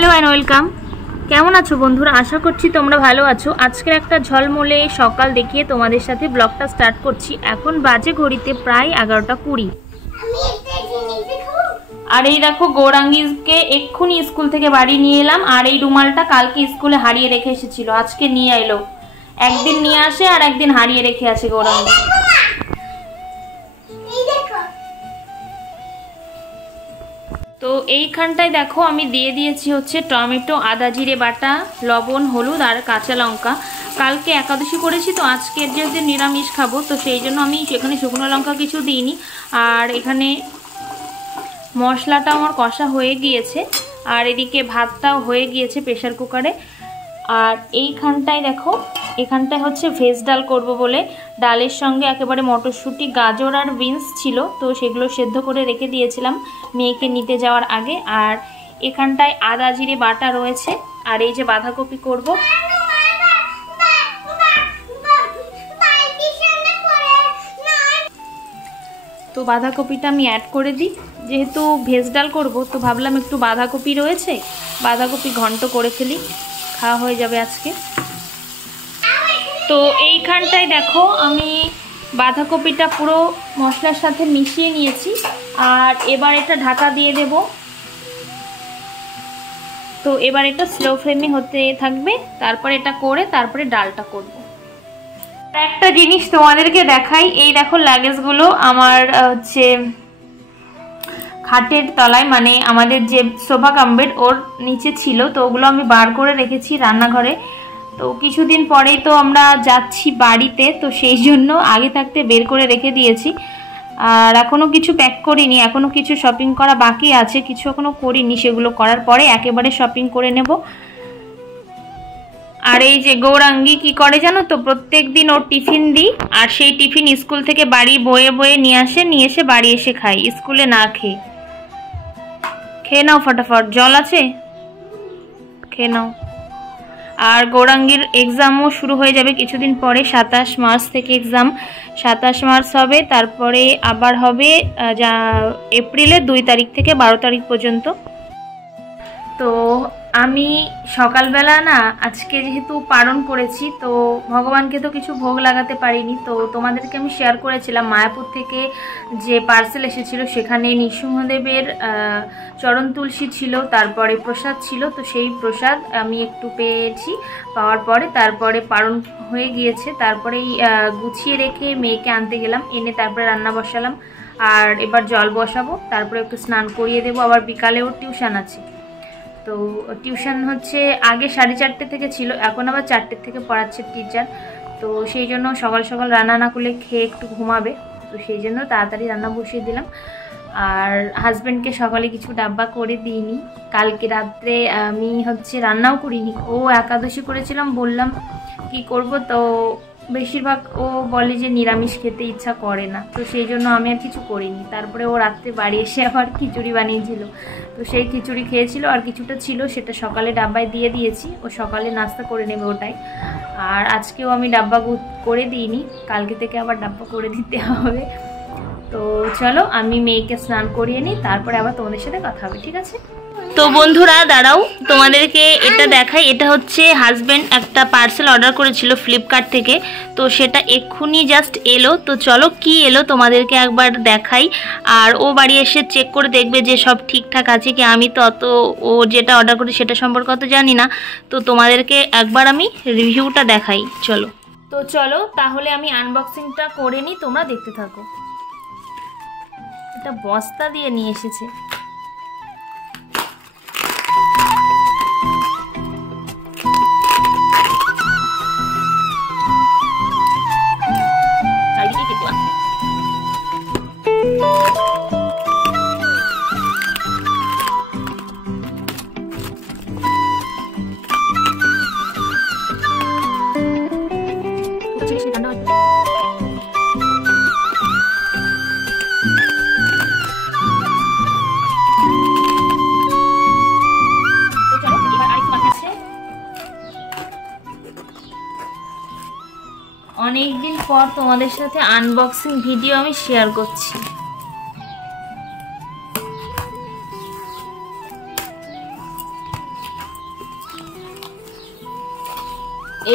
Hello and welcome. কেমন আছো বন্ধুরা? আশা করছি তোমরা ভালো আছো। আজকের একটা ঝলমলে সকাল দেখিয়ে তোমাদের সাথে ব্লগটা স্টার্ট করছি। এখন বাজে ঘড়িতে প্রায় 11:20। আর এই দেখো গৌরাঙ্গীকে এক্ষুনি স্কুল থেকে বাড়ি নিয়ে এলাম। আর এই রুমালটা কালকে স্কুলে হারিয়ে রেখে এসেছিল, আজকে নিয়ে এলো। একদিন নিয়ে আসে আর একদিন হারিয়ে রেখে আসে গৌরাঙ্গী। তো এইখানটায় দেখো আমি দিয়ে দিয়েছি হচ্ছে টমেটো, আদা জিরে বাটা, লবণ, হলুদ আর কাঁচা লঙ্কা। কালকে একাদশী করেছি তো আজকের যেহেতু নিরামিষ খাবো তো সেই জন্য আমি সেখানে শুকনো লঙ্কা কিছু দিইনি। আর এখানে মশলাটা আমার কষা হয়ে গিয়েছে আর এদিকে ভাতটাও হয়ে গিয়েছে প্রেসার কুকারে। আর এইখানটায় দেখো এখানটায় হচ্ছে ভেজ ডাল করব বলে ডালের সঙ্গে একেবারে মটরশুঁটি, গাজর আর বিনস ছিল তো সেগুলো সেদ্ধ করে রেখে দিয়েছিলাম মেয়েকে নিতে যাওয়ার আগে। আর এখানটায় আদা জিরে বাটা রয়েছে আর এই যে বাঁধাকপি করব। তো বাঁধাকপিটা আমি অ্যাড করে দিই, যেহেতু ভেজ ডাল করব তো ভাবলাম একটু বাঁধাকপি রয়েছে, বাঁধাকপি ঘন্ট করে ফেলি, খাওয়া হয়ে যাবে আজকে। তো এইখানটায় দেখো আমি বাঁধাকপিটা পুরো মশলার সাথে মিশিয়ে নিয়েছি আর এবার এটা ঢাকা দিয়ে দেব। তো এবার এটা স্লো ফ্লেমে হতে থাকবে, তারপরে এটা করে তারপরে ডালটা করব। একটা জিনিস তোমাদেরকে দেখাই, এই দেখো লাগেজগুলো আমার হচ্ছে খাটের তলায়, মানে আমাদের যে সোফা কাম বেড ওর নিচে ছিল তো ওগুলো আমি বার করে রেখেছি রান্নাঘরে। তো কিছুদিন পরেই তো আমরা যাচ্ছি বাড়িতে তো সেই জন্য আগে থাকতে বের করে রেখে দিয়েছি। আর এখনও কিছু প্যাক করিনি, এখনও কিছু শপিং করা বাকি আছে, কিছু এখনও করিনি, সেগুলো করার পরে একেবারে শপিং করে নেব। আর এই যে গৌরাঙ্গী কি করে জানো তো, প্রত্যেক দিন ওর টিফিন দিই আর সেই টিফিন স্কুল থেকে বাড়ি বয়ে বয়ে নিয়ে আসে, নিয়ে এসে বাড়ি এসে খাই স্কুলে না খেয়ে। খেয়ে নাও ফটাফট, জল আছে খেয়ে নাও। আর গৌরাঙ্গীর এক্সামও শুরু হয়ে যাবে কিছুদিন পরে, 27 মার্চ থেকে এক্সাম। 27 মার্চ হবে, তারপরে আবার হবে যা এপ্রিলের 2 তারিখ থেকে 12 তারিখ পর্যন্ত। তো আমি সকালবেলা না আজকে যেহেতু পালন করেছি তো ভগবানকে তো কিছু ভোগ লাগাতে পারিনি, তো তোমাদেরকে আমি শেয়ার করেছিলাম মায়াপুর থেকে যে পার্সেল এসেছিল সেখানে নৃসিংহদেবের চরণ তুলসী ছিল, তারপরে প্রসাদ ছিল। তো সেই প্রসাদ আমি একটু পেয়েছি, পাওয়ার পরে তারপরে পালন হয়ে গিয়েছে, তারপরেই গুছিয়ে রেখে মেয়েকে আনতে গেলাম, এনে তারপরে রান্না বসালাম। আর এবার জল বসাবো, তারপরে একটু স্নান করিয়ে দেবো, আবার বিকালেও টিউশন আছে। তো টিউশন হচ্ছে আগে 4:30 থেকে ছিল, এখন আবার 4টে থেকে পড়াচ্ছে টিচার। তো সেই জন্য সকাল সকাল রান্না না করলে খেয়ে একটু ঘুমাবে, তো সেই জন্য তাড়াতাড়ি রান্না বসিয়ে দিলাম। আর হাজব্যান্ডকে সকালে কিছু ডাব্বা করে দিইনি, কালকে রাত্রে আমি হচ্ছে রান্নাও করিনি। ও একাদশী করেছিলাম বললাম কি করব, তো বেশিরভাগ ও বলে যে নিরামিষ খেতে ইচ্ছা করে না, তো সেই জন্য আমি আর কিছু করিনি। তারপরে ও রাত্রে বাড়ি এসে আবার খিচুড়ি বানিয়েছিল, তো সেই খিচুড়ি খেয়েছিল আর কিছুটা ছিল সেটা সকালে ডাব্বায় দিয়ে দিয়েছি, ও সকালে নাস্তা করে নেবে ওটাই। আর আজকেও আমি ডাব্বা করে দিইনি, কালকে থেকে আবার ডাব্বা করে দিতে হবে। তো চলো আমি মেয়েকে স্নান করিয়ে নিই, তারপরে আবার তোমাদের সাথে কথা হবে, ঠিক আছে? তো বন্ধুরা দাঁড়াও তোমাদেরকে এটা দেখাই, এটা হচ্ছে হাজব্যান্ড একটা পার্সেল অর্ডার করেছিল ফ্লিপকার্ট থেকে, তো সেটা এক্ষুনি জাস্ট এলো। তো চলো কি এলো তোমাদেরকে একবার দেখাই। আর ও বাড়ি এসে চেক করে দেখবে যে সব ঠিকঠাক আছে কি, আমি তো অত ও যেটা অর্ডার করি সেটা সম্পর্কে অত জানি না, তো তোমাদেরকে একবার আমি রিভিউটা দেখাই চলো। তো চলো তাহলে আমি আনবক্সিংটা করে নিই, তোমরা দেখতে থাকো। এটা বস্তা দিয়ে নিয়ে এসেছে। অনেকদিন পর তোমাদের সাথে আনবক্সিং ভিডিও আমি শেয়ার করছি।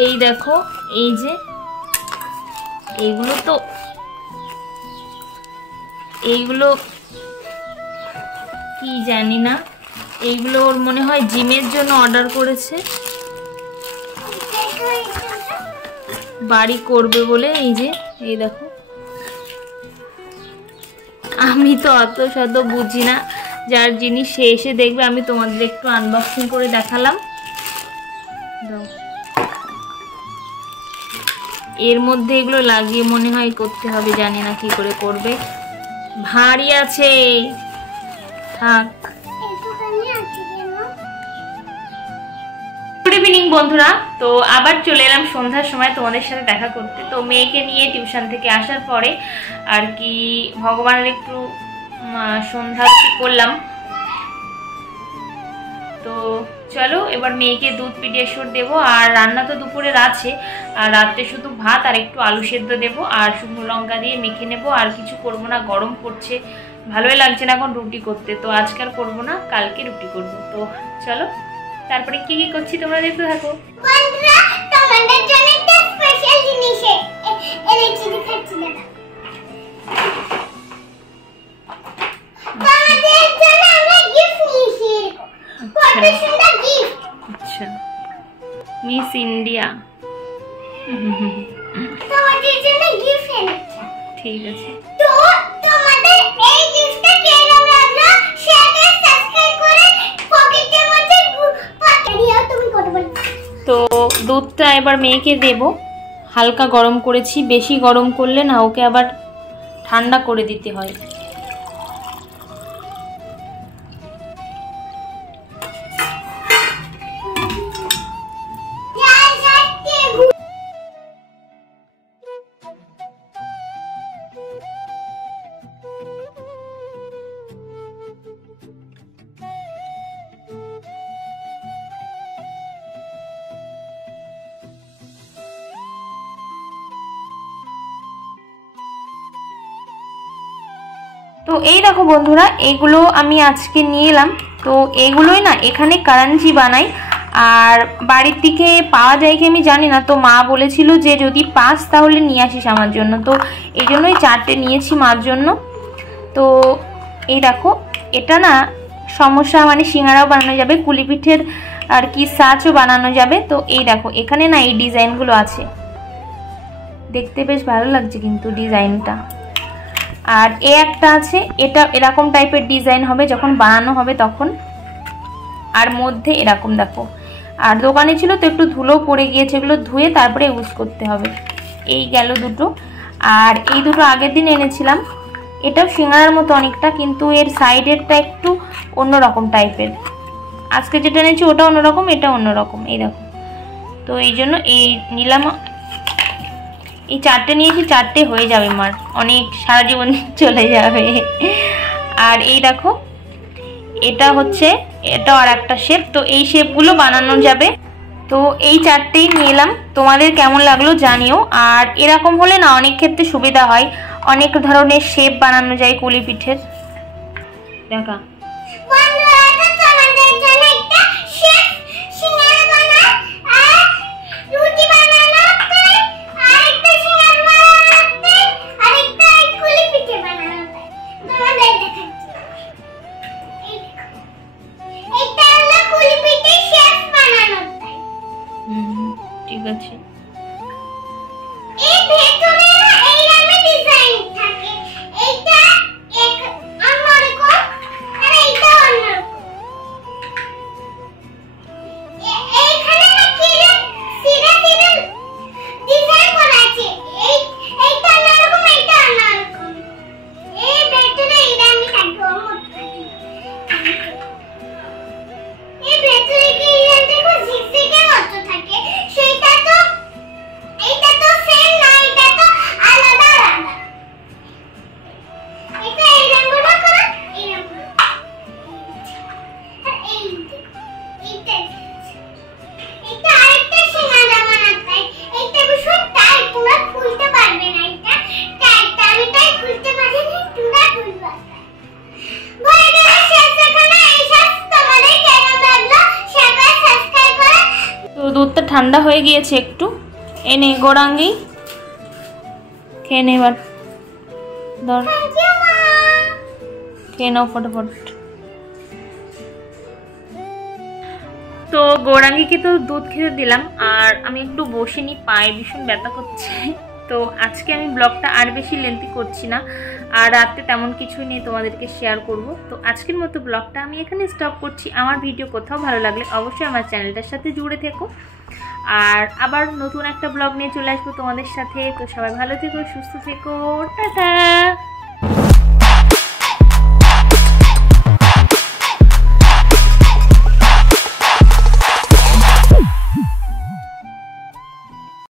এই দেখো, এই যে এইগুলো কি জানি না, এইগুলো ওর মনে হয় জিমের জন্য অর্ডার করেছে, বাড়ি করবে বলে। এই দেখো, আমি তো অত শত বুঝি না, যার জিনিস সে এসে দেখবে, আমি তোমাদের একটু আনবক্সিং করে দেখালাম। এর মধ্যে এগুলো লাগিয়ে মনে হয় করতে হবে, জানি না কি করে করবে, ভারী আছে। থাক। গুড ইভিনিং বন্ধুরা, তো আবার চলে এলাম সন্ধ্যার সময় তোমাদের সাথে দেখা করতে। তো মেয়েকে নিয়ে টিউশন থেকে আসার পরে আর কি ভগবানের একটু সন্ধ্যা করলাম। তো চলো এবার মেয়েকে দুধ পিডিয়াশোর দেবো, আর রান্না তো দুপুরের আছে, আর রাত্রে শুধু ভাত আর একটু আলু সেদ্ধ দেবো, আর শুকনো লঙ্কা দিয়ে মেখে নেবো, আর কিছু করবো না, গরম পড়ছে, ভালোই লাগছে না এখন রুটি করতে। তো আজকাল করবো না, কালকে রুটি করবো। তো চলো তারপরে কি কি করছি তোমরা দেখতে থাকো। বন্ধুরা, তোমাদের জন্য একটা স্পেশাল জিনিস এনেছি, দেখাচ্ছি না। তোমাদের জন্য আমরা গিফট নিয়েছি, কত সুন্দর গিফট। আচ্ছা, মিস ইন্ডিয়া, তোমাদের জন্য গিফট এনেছি। ঠিক আছে। তো তোমাদের এই গিফটটা কেমন লাগলো সেটা সাবস্ক্রাইব করে পকেটের মধ্যে পাঠিয়ে তুমি কত বল। তো দুধটা এবার মেয়েকে দেব, হালকা গরম করেছি, বেশি গরম করলে না ওকে আবার ঠান্ডা করে দিতে হয়। তো এই দেখো বন্ধুরা, এগুলো আমি আজকে নিয়ে এলাম। তো এগুলোই না এখানে কারাঞ্জি বানাই, আর বাড়ির দিকে পাওয়া যায় কি আমি জানি না। তো মা বলেছিল যে যদি পাস তাহলে নিয়ে আসিস আমার জন্য, তো এই জন্যই 4টে নিয়েছি মার জন্য। তো এই দেখো, এটা না সমস্যা মানে সিঙ্গারাও বানানো যাবে, কুলি পিঠের আর কি সাচও বানানো যাবে। তো এই দেখো, এখানে না এই ডিজাইনগুলো আছে, দেখতে বেশ ভালো লাগছে কিন্তু ডিজাইনটা। আর একটা আছে, এটা এরকম টাইপের ডিজাইন হবে যখন বানানো হবে তখন, আর মধ্যে এরকম দেখো। আর দোকানে ছিল তো একটু ধুলো পড়ে গিয়েছে, এগুলো ধুয়ে তারপরে ইউজ করতে হবে। এই গেল দুটো। আর এই দুটো আগের দিন এনেছিলাম, এটাও সিঙ্গারার মতো অনেকটা, কিন্তু এর সাইডেরটা একটু অন্যরকম টাইপের। আজকে যেটা এনেছি ওটা অন্যরকম, এটা অন্যরকম। এই দেখো, তো এই জন্য এই নিলাম। এই 4টে নিয়েছি, 4টে হয়ে যাবে মার, অনেক সারা জীবন চলে যাবে। আর এই দেখো, এটা হচ্ছে, এটা আর একটা শেপ। তো এই শেপগুলো বানানো যাবে। তো এই 4টেই নিয়ে এলাম, তোমাদের কেমন লাগলো জানিও। আর এরকম হলে না অনেক ক্ষেত্রে সুবিধা হয়, অনেক ধরনের শেপ বানানো যায় কুলি পিঠের। দেখা ঠিক আছে। দুধটা ঠান্ডা হয়ে গিয়েছে একটু, এনে গৌরাঙ্গী খেয়ে নে এবার, ধর খেয়ে নাও ফটাফট। তো গৌরাঙ্গীকে তো দুধ খেতে দিলাম, আর আমি একটু বসে নি, পায়ে ভীষণ ব্যথা করছে। তো আজকে আমি ব্লগটা আর বেশি লেন্থি করছি না, আর রাতে তেমন কিছু নিয়ে তোমাদেরকে শেয়ার করব। তো আজকের মতো ব্লগটা আমি এখানে স্টপ করছি। আমার ভিডিও কোথাও ভালো লাগলে অবশ্যই আমার চ্যানেলটার সাথে জুড়ে থেকো, আর আবার নতুন একটা ব্লগ নিয়ে চলে আসবো তোমাদের সাথে। তো সবাই ভালো থেকো, সুস্থ থেকো, টাটা।